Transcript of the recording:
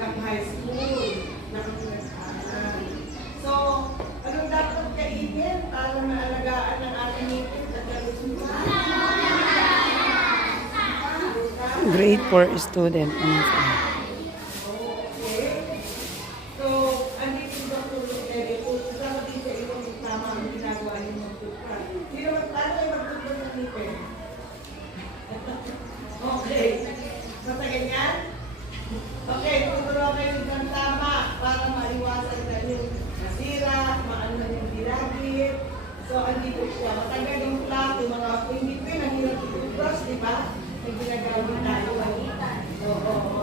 hanggang high school. Nakapag-aral. So, anong dapat kainin para maalagaan ng ating ngipin at kalusugan? Grade 4 student. Okay. So, andito yung Dr. Rodrigo. Kung kasama din sa iyo kung tama ang ginagawa niyo ng toothbrush. Hindi naman paano kayo mag-toothbrush ng ngipin? Okay. Basta ganyan? Okay, tuturuan kayo ng tama para maiwasan na yung nasira, maano yung dilagit. So, andito siya. Matanggal yung plaque, yung mga ngipin, ang hirap i-toothbrush, di ba? May ginagawa tayo. Oo.